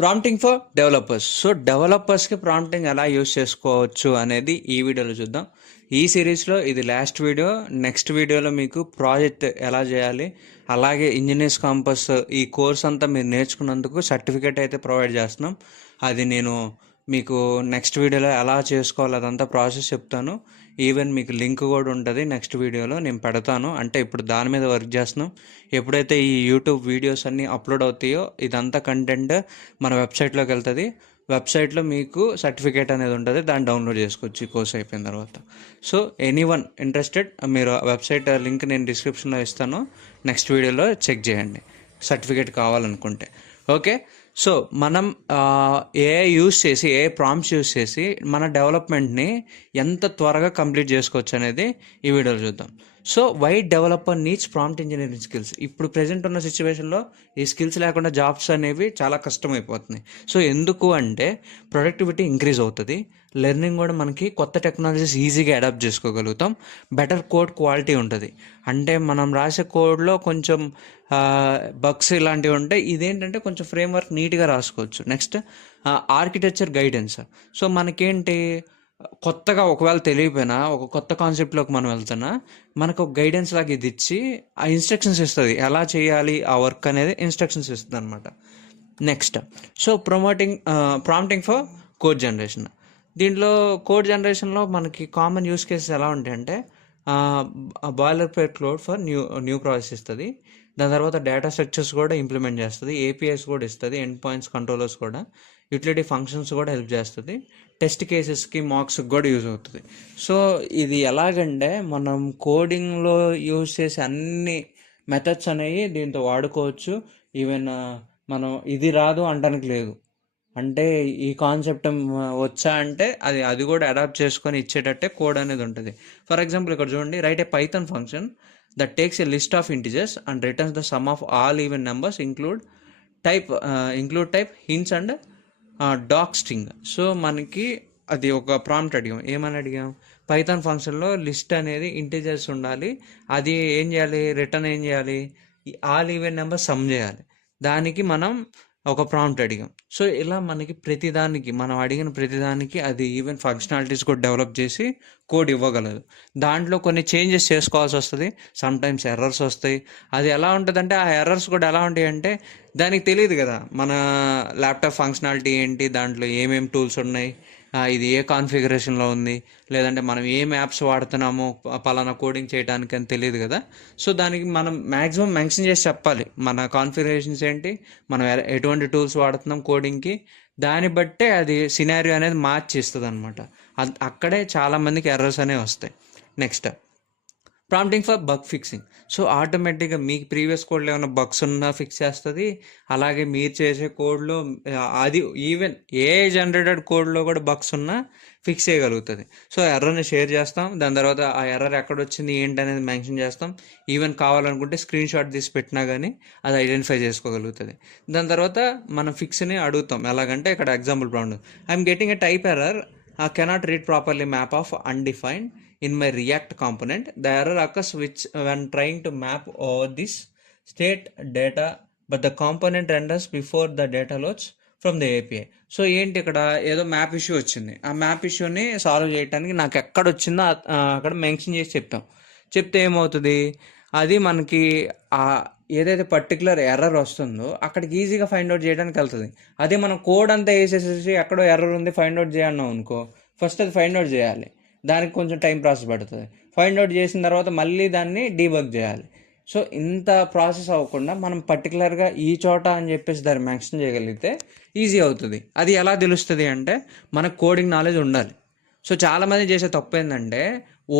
Prompting for developers. So డెవలపర్స్కి prompting ఎలా use చేసుకోవచ్చు అనేది ఈ వీడియోలో చూద్దాం. ఈ సిరీస్లో ఇది లాస్ట్ వీడియో. నెక్స్ట్ వీడియోలో మీకు ప్రాజెక్ట్ ఎలా చేయాలి, అలాగే ఇంజనీర్స్ కాంపస్ ఈ కోర్స్ అంతా మీరు నేర్చుకున్నందుకు సర్టిఫికేట్ అయితే ప్రొవైడ్ చేస్తున్నాం. అది నేను మీకు నెక్స్ట్ వీడియోలో ఎలా చేసుకోవాలి అదంతా ప్రాసెస్ చెప్తాను. ఈవెన్ మీకు లింక్ కూడా ఉంటుంది నెక్స్ట్ వీడియోలో నేను పెడతాను. అంటే ఇప్పుడు దాని మీద వర్క్ చేస్తున్నాం. ఎప్పుడైతే ఈ యూట్యూబ్ వీడియోస్ అన్నీ అప్లోడ్ అవుతాయో ఇదంతా కంటెంట్ మన వెబ్సైట్లోకి వెళ్తుంది. వెబ్సైట్లో మీకు సర్టిఫికేట్ అనేది ఉంటుంది, దాన్ని డౌన్లోడ్ చేసుకోవచ్చు ఈ కోర్స్ అయిపోయిన తర్వాత. సో ఎనీవన్ ఇంట్రెస్టెడ్, మీరు వెబ్సైట్ లింక్ నేను డిస్క్రిప్షన్లో ఇస్తాను. నెక్స్ట్ వీడియోలో చెక్ చేయండి సర్టిఫికేట్ కావాలనుకుంటే. ఓకే, సో మనం ఏఐ యూస్ చేసి, ఏఐ ప్రాంప్ట్స్ యూస్ చేసి మన డెవలప్మెంట్ని ఎంత త్వరగా కంప్లీట్ చేసుకోవచ్చు అనేది ఈ వీడియోలో చూద్దాం. So why developer needs prompt engineering skills. ఇప్పుడు ప్రెజెంట్ ఉన్న సిచ్యువేషన్లో ఈ స్కిల్స్ లేకుండా జాబ్స్ అనేవి చాలా కష్టమైపోతున్నాయి. సో ఎందుకు అంటే ప్రొడక్టివిటీ ఇంక్రీజ్ అవుతుంది, లెర్నింగ్ కూడా మనకి కొత్త టెక్నాలజీస్ ఈజీగా అడాప్ట్ చేసుకోగలుగుతాం, బెటర్ కోడ్ క్వాలిటీ ఉంటుంది. అంటే మనం రాసే కోడ్లో కొంచెం బగ్స్ ఇలాంటివి ఉంటాయి, ఇదేంటంటే కొంచెం ఫ్రేమ్వర్క్ నీట్గా రాసుకోవచ్చు. Next architecture guidance. సో మనకేంటి కొత్తగా ఒకవేళ తెలియపోయినా ఒక కొత్త కాన్సెప్ట్లోకి మనం వెళ్తున్నా మనకు ఒక గైడెన్స్ లాగా ఇది ఇచ్చి ఆ ఇన్స్ట్రక్షన్స్ ఇస్తుంది, ఎలా చేయాలి ఆ వర్క్ అనేది ఇన్స్ట్రక్షన్స్ ఇస్తుంది అనమాట. Next so prompting for code generation. దీంట్లో కోడ్ జనరేషన్లో మనకి కామన్ యూస్ కేసెస్ ఎలా ఉంటాయంటే boiler plate code for new process ఇస్తుంది. దాని తర్వాత డేటా స్ట్రక్చర్స్ కూడా ఇంప్లిమెంట్ చేస్తుంది, ఏపీఐస్ కూడా ఇస్తుంది, ఎండ్ పాయింట్స్ కంట్రోలర్స్ కూడా, యూటిలిటీ ఫంక్షన్స్ కూడా హెల్ప్ చేస్తుంది, టెస్ట్ కేసెస్కి మార్క్స్కి కూడా యూజ్ అవుతుంది. సో ఇది ఎలాగంటే మనం కోడింగ్లో యూజ్ చేసే అన్ని మెథడ్స్ అనేవి దీంతో వాడుకోవచ్చు. ఈవెన్ మనం ఇది రాదు అంటానికి లేదు. అంటే ఈ కాన్సెప్ట్ వచ్చా అంటే అది కూడా అడాప్ట్ చేసుకొని ఇచ్చేటట్టే కోడ్ అనేది ఉంటుంది. ఫర్ ఎగ్జాంపుల్ ఇక్కడ చూడండి, right A Python function that takes a list of integers and returns the sum of all even numbers include type hints and doc string. So మనకి అది ఒక ప్రాంప్ట్ అడిగాం, ఏమని అడిగాం, పైథాన్ ఫంక్షన్లో లిస్ట్ అనేది ఇంటీజర్స్ ఉండాలి, అది ఏం చేయాలి, రిటర్న్ ఏం చేయాలి, ఆల్ ఈవెన్ నెంబర్ సమ్ చేయాలి, దానికి మనం ఒక ప్రాంప్ట్ అడిగాం. సో ఇలా మనకి ప్రతిదానికి మనం అడిగిన ప్రతిదానికి అది ఈవెన్ ఫంక్షనాలిటీస్ కూడా డెవలప్ చేసి కోడ్ ఇవ్వగలదు. దాంట్లో కొన్ని చేంజెస్ చేసుకోవాల్సి వస్తుంది, సమ్టైమ్స్ ఎర్రర్స్ వస్తాయి. అది ఎలా ఉంటుందంటే ఆ ఎర్రర్స్ కూడా ఎలా ఉంటాయి అంటే దానికి తెలియదు కదా మన ల్యాప్టాప్ ఫంక్షనాలిటీ ఏంటి, దాంట్లో ఏమేమి టూల్స్ ఉన్నాయి, ఇది ఏ కాన్ఫిగరేషన్లో ఉంది, లేదంటే మనం ఏం యాప్స్ వాడుతున్నామో పలానా కోడింగ్ చేయడానికి అని తెలియదు కదా. సో దానికి మనం మ్యాక్సిమం మెన్షన్ చేసి చెప్పాలి మన కాన్ఫిగరేషన్స్ ఏంటి, మనం ఎటువంటి టూల్స్ వాడుతున్నాం కోడింగ్కి, దాన్ని బట్టే అది సినారియో అనేది మార్చి ఇస్తుంది అనమాట. అక్కడే చాలామందికి ఎర్రర్స్ అనేవి వస్తాయి. Next prompting for bug fixing. So ఆటోమేటిక్గా మీకు ప్రీవియస్ కోడ్లో ఏమైనా బగ్స్ ఉన్నా ఫిక్స్ చేస్తుంది, అలాగే మీరు చేసే కోడ్లో అది ఈవెన్ ఏ జనరేటెడ్ కోడ్లో కూడా బగ్స్ ఉన్నా ఫిక్స్ చేయగలుగుతుంది. సో ఎర్రర్ని షేర్ చేస్తాం, దాని తర్వాత ఆ ఎర్రర్ ఎక్కడ వచ్చింది ఏంటి అనేది మెన్షన్ చేస్తాం. ఈవెన్ కావాలనుకుంటే స్క్రీన్ షాట్ తీసి పెట్టినా కానీ అది ఐడెంటిఫై చేసుకోగలుగుతుంది. దాని తర్వాత మనం ఫిక్స్ని అడుగుతాం, ఎలాగంటే ఇక్కడ example problem, I'm getting a type error, cannot read properly map of undefined in my React component. The error occurs which when trying to map over this state data, but the component renders before the data loads from the API. So ఏంటి ఇక్కడ ఏదో map issue వచ్చింది, ఆ map ఇష్యూని solve చేయడానికి నాకు ఎక్కడ వచ్చిందో అక్కడ మెన్షన్ చేసి చెప్తే ఏమవుతుంది, అది మనకి ఏదైతే పర్టికులర్ ఎర్రర్ వస్తుందో అక్కడికి ఈజీగా ఫైండ్ అవుట్ చేయడానికి వెళ్తుంది. అదే మనం కోడ్ అంతా వేసేసేసి ఎక్కడో ఎర్రర్ ఉంది ఫైండ్ అవుట్ చేయన్నాం అనుకో, ఫస్ట్ అది ఫైండ్ అవుట్ చేయాలి, దానికి కొంచెం టైం ప్రాసెస్ పడుతుంది. ఫైండ్ అవుట్ చేసిన తర్వాత మళ్ళీ దాన్ని డీబగ్ చేయాలి. సో ఇంత ప్రాసెస్ అవ్వకుండా మనం పర్టికులర్గా ఈ చోట అని చెప్పేసి దాన్ని మెన్షన్ చేయగలిగితే ఈజీ అవుతుంది. అది ఎలా తెలుస్తుంది అంటే మనకు కోడింగ్ నాలెడ్జ్ ఉండాలి. సో చాలామంది చేసే తప్పు ఏంటంటే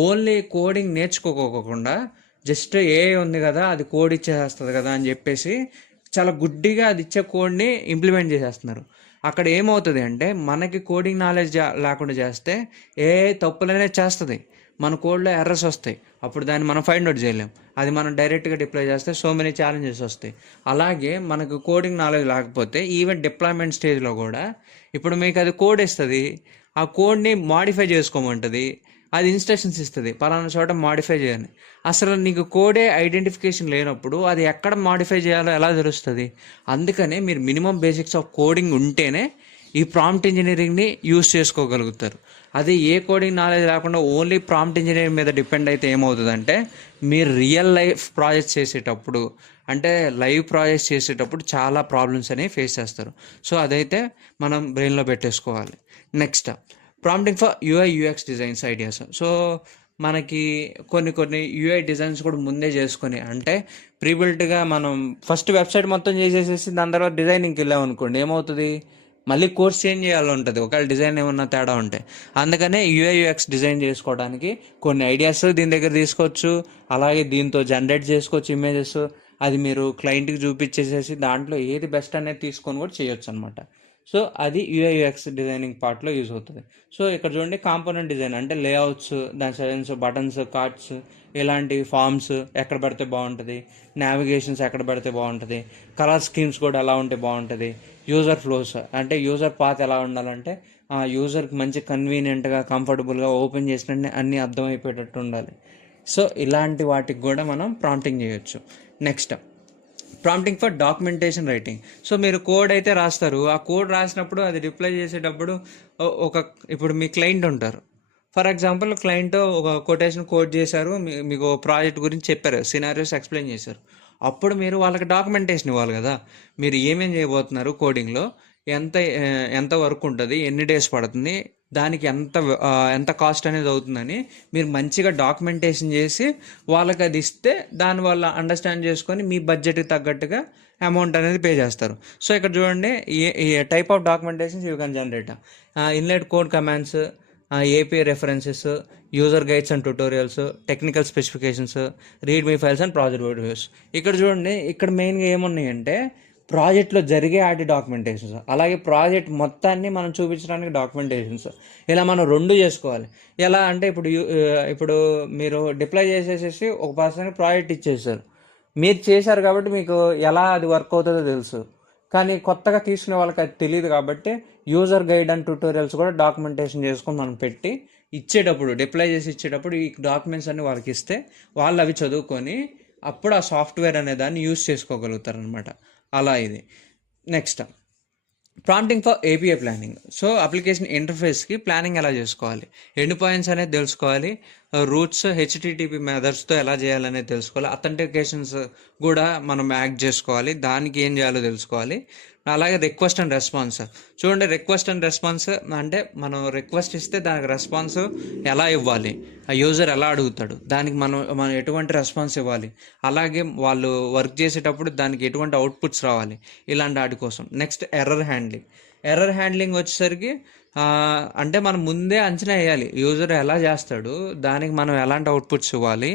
ఓన్లీ కోడింగ్ నేర్చుకోకుండా జస్ట్ ఏ ఉంది కదా అది కోడ్ ఇచ్చేస్తుంది కదా అని చెప్పేసి చాలా గుడ్డిగా అది ఇచ్చే కోడ్ని ఇంప్లిమెంట్ చేసేస్తున్నారు. అక్కడ ఏమవుతుంది అంటే మనకి కోడింగ్ నాలెడ్జ్ లేకుండా చేస్తే ఏ తప్పులనే చేస్తుంది, మన కోడ్లో ఎర్రర్స్ వస్తాయి, అప్పుడు దాన్ని మనం ఫైండ్ అవుట్ చేయలేం. అది మనం డైరెక్ట్గా డిప్లాయ్ చేస్తే సో మెనీ ఛాలెంజెస్ వస్తాయి. అలాగే మనకు కోడింగ్ నాలెడ్జ్ లేకపోతే ఈవెన్ డిప్లాయ్మెంట్ స్టేజ్లో కూడా ఇప్పుడు మీకు అది కోడ్ ఇస్తుంది, ఆ కోడ్ని మాడిఫై చేసుకోమంటుంది, అది ఇన్స్ట్రక్షన్స్ ఇస్తుంది పలానా చోట మాడిఫై చేయని. అసలు నీకు కోడే ఐడెంటిఫికేషన్ లేనప్పుడు అది ఎక్కడ మాడిఫై చేయాలో ఎలా తెలుస్తుంది? అందుకనే మీరు మినిమం బేసిక్స్ ఆఫ్ కోడింగ్ ఉంటేనే ఈ ప్రాంప్ట్ ఇంజనీరింగ్ని యూస్ చేసుకోగలుగుతారు. అదే ఏ కోడింగ్ నాలెడ్జ్ లేకుండా ఓన్లీ ప్రాంప్ట్ ఇంజనీరింగ్ మీద డిపెండ్ అయితే ఏమవుతుందంటే మీరు రియల్ లైఫ్ ప్రాజెక్ట్స్ చేసేటప్పుడు, అంటే లైవ్ ప్రాజెక్ట్స్ చేసేటప్పుడు చాలా ప్రాబ్లమ్స్ అనేవి ఫేస్ చేస్తారు. సో అదైతే మనం బ్రెయిన్లో పెట్టేసుకోవాలి. Next, prompting for UI UX designs ideas. So మనకి కొన్ని యూఐ డిజైన్స్ కూడా ముందే చేసుకొని, అంటే ప్రీబిల్ట్గా మనం ఫస్ట్ వెబ్సైట్ మొత్తం చేసేసేసి దాని తర్వాత డిజైనింగ్కి వెళ్ళామనుకోండి, ఏమవుతుంది? మళ్ళీ కోర్స్ చేంజ్ చేయాలి ఉంటుంది ఒకవేళ డిజైన్ ఏమన్నా తేడా ఉంటే. అందుకనే యూఐ యూఎక్స్ డిజైన్ చేసుకోవడానికి కొన్ని ఐడియాస్ దీని దగ్గర తీసుకోవచ్చు. అలాగే దీంతో జనరేట్ చేసుకోవచ్చు ఇమేజెస్. అది మీరు క్లయింట్కి చూపించేసేసి దాంట్లో ఏది బెస్ట్ అనేది తీసుకొని కూడా చేయొచ్చు అనమాట. సో అది యూఐ యూఎక్స్ డిజైనింగ్ పార్ట్లో యూజ్ అవుతుంది. సో ఇక్కడ చూడండి, కాంపోనెంట్ డిజైన్ అంటే లేఅవుట్స్, దాని సెషన్స్, బటన్స్, కార్డ్స్, ఇలాంటి ఫామ్స్ ఎక్కడ పెడితే బాగుంటుంది, నావిగేషన్స్ ఎక్కడ పెడితే బాగుంటుంది, కలర్ స్కీమ్స్ కూడా ఎలా ఉంటే బాగుంటుంది, యూజర్ ఫ్లోస్ అంటే యూజర్ పాత్ ఎలా ఉండాలంటే ఆ యూజర్కి మంచి కన్వీనియంట్గా, కంఫర్టబుల్గా ఓపెన్ చేసిన అన్నీ అర్థమైపోయేటట్టు ఉండాలి. సో ఇలాంటి వాటికి కూడా మనం ప్రాంప్టింగ్ చేయొచ్చు. Next, prompting for documentation writing. So మీరు కోడ్ అయితే రాస్తారు, ఆ కోడ్ రాసినప్పుడు అది రిప్లై చేసేటప్పుడు ఇప్పుడు మీ క్లయింట్ ఉంటారు. ఫర్ ఎగ్జాంపుల్ క్లయింట్ ఒక కొటేషన్ కోడ్ చేశారు, మీకు ప్రాజెక్ట్ గురించి చెప్పారు, సినారియోస్ ఎక్స్ప్లెయిన్ చేశారు. అప్పుడు మీరు వాళ్ళకి డాక్యుమెంటేషన్ ఇవ్వాలి కదా, మీరు ఏమేం చేయబోతున్నారు కోడింగ్లో, ఎంత వర్క్ ఉంటుంది, ఎన్ని డేస్ పడుతుంది, దానికి ఎంత కాస్ట్ అనేది అవుతుందని మీరు మంచిగా డాక్యుమెంటేషన్ చేసి వాళ్ళకి అది ఇస్తే దాని వల్ల అండర్స్టాండ్ చేసుకొని మీ బడ్జెట్కి తగ్గట్టుగా అమౌంట్ అనేది పే చేస్తారు. సో ఇక్కడ చూడండి, ఈ type of documentations you can generate inlet code commands, API references, user guides and tutorials, technical specifications, read me files and project videos. ఇక్కడ చూడండి, ఇక్కడ మెయిన్గా ఏమున్నాయంటే ప్రాజెక్ట్లో జరిగే ఆటి డాక్యుమెంటేషన్స్, అలాగే ప్రాజెక్ట్ మొత్తాన్ని మనం చూపించడానికి డాక్యుమెంటేషన్స్. ఇలా మనం రెండు చేసుకోవాలి. ఎలా అంటే ఇప్పుడు మీరు డిప్లాయ్ చేసేసేసి ఒక పర్సన్కి ప్రాజెక్ట్ ఇచ్చేసారు, మీరు చేశారు కాబట్టి మీకు ఎలా అది వర్క్ అవుతుందో తెలుసు, కానీ కొత్తగా తీసుకునే వాళ్ళకి అది తెలియదు. కాబట్టి యూజర్ గైడ్ అండ్ ట్యూటోరియల్స్ కూడా డాక్యుమెంటేషన్ చేసుకొని మనం పెట్టి ఇచ్చేటప్పుడు, డిప్లాయ్ చేసి ఇచ్చేటప్పుడు ఈ డాక్యుమెంట్స్ అన్ని వాళ్ళకి ఇస్తే వాళ్ళు అవి చదువుకొని అప్పుడు ఆ సాఫ్ట్వేర్ అనే దాన్ని యూజ్ చేసుకోగలుగుతారు అనమాట. అలా ఇది. Next, prompting for API planning. So application ఇంటర్ఫేస్కి ప్లానింగ్ ఎలా చేసుకోవాలి, ఎండ్ పాయింట్స్ అనేది తెలుసుకోవాలి, రూట్స్, హెచ్టిటిపి మెథడ్స్తో ఎలా చేయాలనేది తెలుసుకోవాలి, అథెంటికేషన్స్ కూడా మనం యాక్ట్ చేసుకోవాలి, దానికి ఏం చేయాలో తెలుసుకోవాలి. అలాగే రిక్వెస్ట్ అండ్ రెస్పాన్స్. చూడండి, రిక్వెస్ట్ అండ్ రెస్పాన్స్ అంటే మనం రిక్వెస్ట్ ఇస్తే దానికి రెస్పాన్స్ ఎలా ఇవ్వాలి, ఆ యూజర్ ఎలా అడుగుతాడు, దానికి మనం ఎటువంటి రెస్పాన్స్ ఇవ్వాలి, అలాగే వాళ్ళు వర్క్ చేసేటప్పుడు దానికి ఎటువంటి అవుట్పుట్స్ రావాలి, ఇలాంటి వాటి కోసం. నెక్స్ట్, ఎర్రర్ హ్యాండ్లింగ్ వచ్చేసరికి అంటే మనం ముందే అంచనా వేయాలి యూజర్ ఎలా చేస్తాడు, దానికి మనం ఎలాంటి అవుట్పుట్స్ ఇవ్వాలి,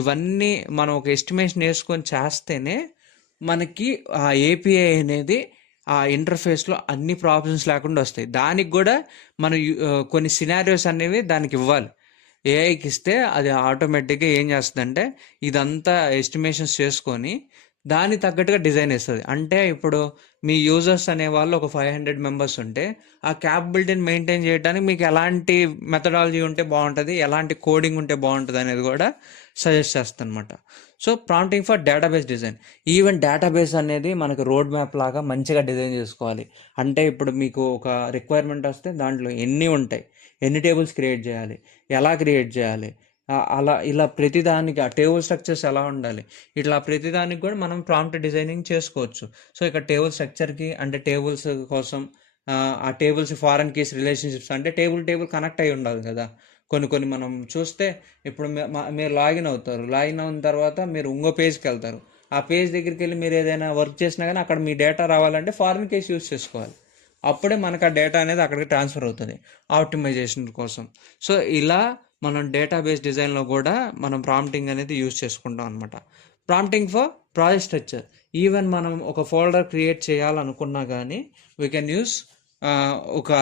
ఇవన్నీ మనం ఒక ఎస్టిమేషన్ వేసుకొని చేస్తేనే మనకి ఆ ఏపీఐ అనేది ఆ ఇంటర్ఫేస్లో అన్ని ప్రాబ్లమ్స్ లేకుండా వస్తాయి. దానికి కూడా మనం కొన్ని సినారియోస్ అనేవి దానికి ఇవ్వాలి. ఏఐకి ఇస్తే అది ఆటోమేటిక్గా ఏం చేస్తుందంటే ఇదంతా ఎస్టిమేషన్స్ చేసుకొని దానికి తగ్గట్టుగా డిజైన్ ఇస్తుంది. అంటే ఇప్పుడు మీ యూజర్స్ అనేవాళ్ళు ఒక 500 మెంబర్స్ ఉంటే ఆ క్యాపబిలిటీని మెయింటైన్ చేయడానికి మీకు ఎలాంటి మెథడాలజీ ఉంటే బాగుంటుంది, ఎలాంటి కోడింగ్ ఉంటే బాగుంటుంది అనేది కూడా సజెస్ట్ చేస్తుంది అనమాట. So prompting for database design. Even database అనేది మనకు రోడ్ మ్యాప్ లాగా మంచిగా డిజైన్ చేసుకోవాలి. అంటే ఇప్పుడు మీకు ఒక రిక్వైర్మెంట్ వస్తే దాంట్లో ఎన్ని ఉంటాయి, ఎన్ని టేబుల్స్ క్రియేట్ చేయాలి, ఎలా క్రియేట్ చేయాలి, ఇలా ప్రతిదానికి ఆ టేబుల్ స్ట్రక్చర్స్ ఎలా ఉండాలి, ఇట్లా ప్రతిదానికి కూడా మనం ప్రాంప్ట్ డిజైనింగ్ చేసుకోవచ్చు. సో ఇక్కడ టేబుల్ స్ట్రక్చర్కి అంటే టేబుల్స్ కోసం ఆ టేబుల్స్ ఫారెన్ కీస్ రిలేషన్షిప్స్, అంటే టేబుల్ కనెక్ట్ అయి ఉండాలి కదా. కొన్ని మనం చూస్తే ఇప్పుడు మీరు లాగిన్ అవుతారు, లాగిన్ అయిన తర్వాత మీరు ఇంకో పేజ్కి వెళ్తారు, ఆ పేజ్ దగ్గరికి వెళ్ళి మీరు ఏదైనా వర్క్ చేసినా కానీ అక్కడ మీ డేటా రావాలంటే ఫారెన్ కేస్ యూజ్ చేసుకోవాలి. అప్పుడే మనకు ఆ డేటా అనేది అక్కడికి ట్రాన్స్ఫర్ అవుతుంది ఆప్టిమైజేషన్ కోసం. సో ఇలా మనం డేటాబేస్ డిజైన్లో కూడా మనం ప్రాంప్టింగ్ అనేది యూజ్ చేసుకుంటాం అనమాట. Prompting for project structure. Even మనం ఒక ఫోల్డర్ క్రియేట్ చేయాలనుకున్నా కానీ వీ కెన్ యూస్ ఒక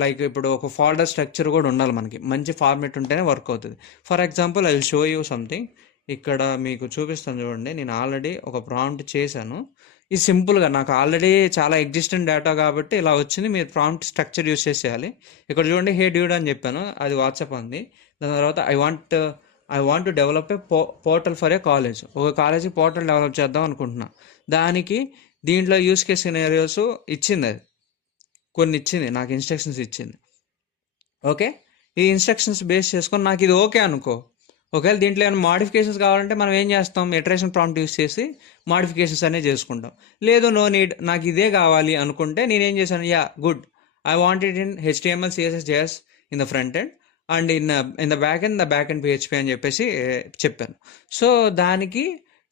లైక్ ఇప్పుడు ఒక ఫోల్డర్ స్ట్రక్చర్ కూడా ఉండాలి మనకి, మంచి ఫార్మేట్ ఉంటేనే వర్క్ అవుతుంది. For example I will show you something. ఇక్కడ మీకు చూపిస్తాను చూడండి, నేను ఆల్రెడీ ఒక ప్రాంప్ట్ చేశాను. ఇది సింపుల్గా నాకు ఆల్రెడీ చాలా ఎగ్జిస్టెంట్ డేటా కాబట్టి ఇలా వచ్చింది. మీరు ప్రాంప్ట్ స్ట్రక్చర్ యూస్ చేసేయాలి. ఇక్కడ చూడండి హే డ్యూడ్ అని చెప్పాను, అది వాట్సాప్ అంది. దాని తర్వాత I want to develop a portal for a college. ఒక కాలేజీ పోర్టల్ డెవలప్ చేద్దాం అనుకుంటున్నా. దానికి దీంట్లో యూస్ కేస్ సినారియోస్ ఇచ్చింది, అది కొన్ని ఇచ్చింది, నాకు ఇన్స్ట్రక్షన్స్ ఇచ్చింది. ఓకే, ఈ ఇన్స్ట్రక్షన్స్ బేస్ చేసుకొని నాకు ఇది ఓకే అనుకో. ఒకవేళ దీంట్లో ఏమైనా మాడిఫికేషన్స్ కావాలంటే మనం ఏం చేస్తాం, ఇటరేషన్ ప్రాంప్ట్ యూస్ చేసి మాడిఫికేషన్స్ అనేవి చేసుకుంటాం. లేదు నో నీడ్, నాకు ఇదే కావాలి అనుకుంటే నేనేం చేశాను, yeah good, I want it in HTML CSS JS in the front end and in the back end PHP అని చెప్పేసి చెప్పాను. సో దానికి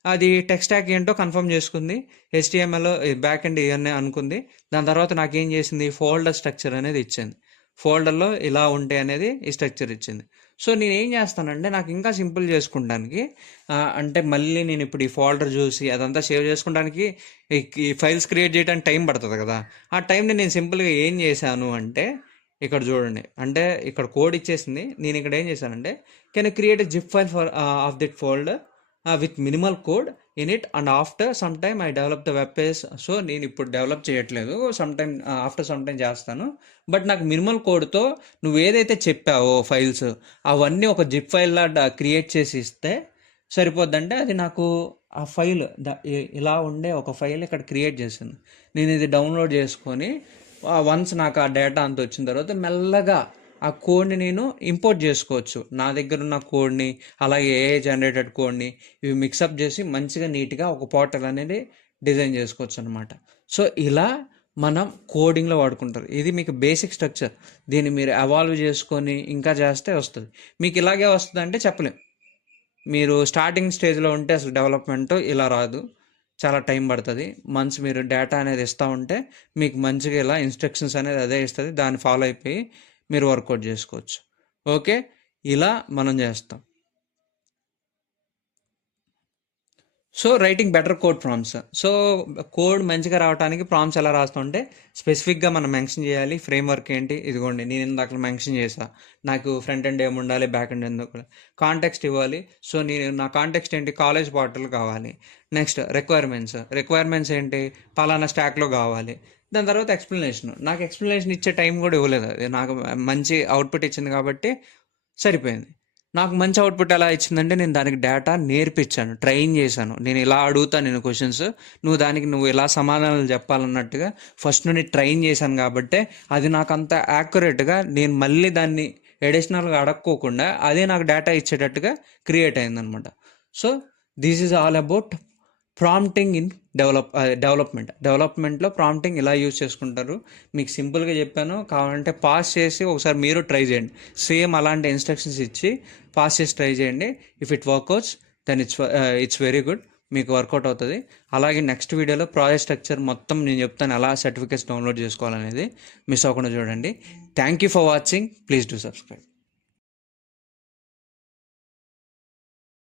అది టెక్స్ట్ స్టాక్ ఏంటో కన్ఫర్మ్ చేసుకుంది, HTML బ్యాక్ ఎండ్ ఇవన్నీ అనుకుంది. దాని తర్వాత నాకేం చేసింది, ఫోల్డర్ స్ట్రక్చర్ అనేది ఇచ్చింది. ఫోల్డర్లో ఇలా ఉంటాయి అనేది ఈ స్ట్రక్చర్ ఇచ్చింది. సో నేను ఏం చేస్తానంటే నాకు ఇంకా సింపుల్ చేసుకుంటానికి, అంటే మళ్ళీ నేను ఇప్పుడు ఈ ఫోల్డర్ చూసి అదంతా సేవ్ చేసుకోవడానికి ఈ ఫైల్స్ క్రియేట్ చేయడానికి టైం పడుతుంది కదా. ఆ టైంని నేను సింపుల్గా ఏం చేశాను అంటే, ఇక్కడ చూడండి, అంటే ఇక్కడ కోడ్ ఇచ్చేసింది. నేను ఇక్కడ ఏం చేశానంటే, can create a zip file for of that folder with minimal code in it and after some time I develop the web page. So నేను ఇప్పుడు డెవలప్ చేయట్లేదు, ఆఫ్టర్ సమ్ టైమ్ చేస్తాను. బట్ నాకు మినిమల్ కోడ్తో నువ్వు ఏదైతే చెప్పావో ఫైల్స్ అవన్నీ ఒక జిప్ ఫైల్లా క్రియేట్ చేసి ఇస్తే సరిపోద్దంటే, అది నాకు ఆ ఫైల్ ఇలా ఉండే ఒక ఫైల్ ఇక్కడ క్రియేట్ చేసింది. నేను ఇది డౌన్లోడ్ చేసుకొని వన్స్ నాకు ఆ డేటా అంత వచ్చిన తర్వాత మెల్లగా ఆ కోడ్ని నేను ఇంపోర్ట్ చేసుకోవచ్చు. నా దగ్గర ఉన్న కోడ్ని అలాగే AI జనరేటెడ్ కోడ్ని ఇవి మిక్సప్ చేసి మంచిగా నీట్గా ఒక పోర్టల్ అనేది డిజైన్ చేసుకోవచ్చు అనమాట. సో ఇలా మనం కోడింగ్లో వాడుకుంటారు. ఇది మీకు బేసిక్ స్ట్రక్చర్. దీన్ని మీరు ఎవాల్వ్ చేసుకొని ఇంకా చేస్తే వస్తుంది. మీకు ఇలాగే వస్తుంది అంటే చెప్పలేం. మీరు స్టార్టింగ్ స్టేజ్లో ఉంటే అసలు డెవలప్మెంట్ ఇలా రాదు, చాలా టైం పడుతుంది. మంత్స్ మీరు డేటా అనేది ఇస్తూ ఉంటే మీకు మంచిగా ఇలా ఇన్స్ట్రక్షన్స్ అనేది అదే ఇస్తుంది, దాన్ని ఫాలో అయిపోయి మీరు వర్కౌట్ చేసుకోవచ్చు. ఓకే, ఇలా మనం చేస్తాం. So writing better code prompts. So code మంచిగా రావడానికి ప్రాంప్ట్స్ ఎలా రాస్తుంటే స్పెసిఫిక్గా మనం మెన్షన్ చేయాలి. ఫ్రేమ్వర్క్ ఏంటి, ఇదిగోండి నేను ఇందాక మెన్షన్ చేసా, నాకు ఫ్రంట్ ఎండ్ ఏముండాలి, బ్యాక్ ఎండ్ ఎందుకు, కాంటెక్స్ట్ ఇవ్వాలి. సో నేను నా కాంటెక్స్ట్ ఏంటి, కాలేజ్ పోర్టల్ కావాలి. నెక్స్ట్ రిక్వైర్మెంట్స్ ఏంటి, పలానా స్టాక్లో కావాలి. దాని తర్వాత ఎక్స్ప్లెనేషన్, నాకు ఎక్స్ప్లెనేషన్ ఇచ్చే టైం కూడా ఇవ్వలేదు, అది నాకు మంచి అవుట్పుట్ ఇచ్చింది కాబట్టి సరిపోయింది. నాకు మంచి అవుట్పుట్ ఎలా ఇచ్చిందంటే, నేను దానికి డేటా నేర్పించాను, ట్రైన్ చేశాను. నేను ఇలా అడుగుతాను నేను క్వశ్చన్స్, నువ్వు ఇలా సమాధానాలు చెప్పాలన్నట్టుగా ఫస్ట్ నుండి ట్రైన్ చేశాను కాబట్టి అది నాకు అంత యాక్యురేట్గా, నేను మళ్ళీ దాన్ని ఎడిషనల్గా అడక్కోకుండా అదే నాకు డేటా ఇచ్చేటట్టుగా క్రియేట్ అయిందనమాట. So this is all about prompting in డెవలప్మెంట్లో ప్రాంప్టింగ్ ఇలా యూజ్ చేసుకుంటారు. మీకు సింపుల్గా చెప్పాను, కావాలంటే పాస్ చేసి ఒకసారి మీరు ట్రై చేయండి. సేమ్ అలాంటి ఇన్స్ట్రక్షన్స్ ఇచ్చి పాస్ చేసి ట్రై చేయండి. If it workouts then it's very good, మీకు వర్కౌట్ అవుతుంది. అలాగే నెక్స్ట్ వీడియోలో ప్రాజెక్ట్ స్ట్రక్చర్ మొత్తం నేను చెప్తాను, ఎలా సర్టిఫికేట్స్ డౌన్లోడ్ చేసుకోవాలనేది. మిస్ అవ్వకుండా చూడండి. Thank you for watching. Please do subscribe.